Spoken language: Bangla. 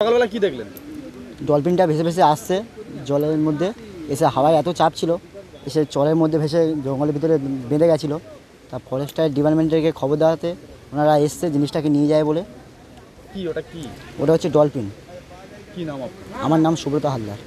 সকালবেলা কি দেখলেন? ডলফিনটা ভেসে ভেসে আসছে জলের মধ্যে, এসে হাওয়ায় এত চাপ ছিল, এসে জলের মধ্যে ভেসে জঙ্গলের ভিতরে বেঁধে গেছিলো। তা ফরেস্টার ডিপার্টমেন্টকে খবর দেওয়াতে ওনারা এসছে জিনিসটাকে নিয়ে যায় বলে। কি ওটা কি? ওটা হচ্ছে ডলফিন। কি নাম আপনার? আমার নাম সুব্রত হালদার।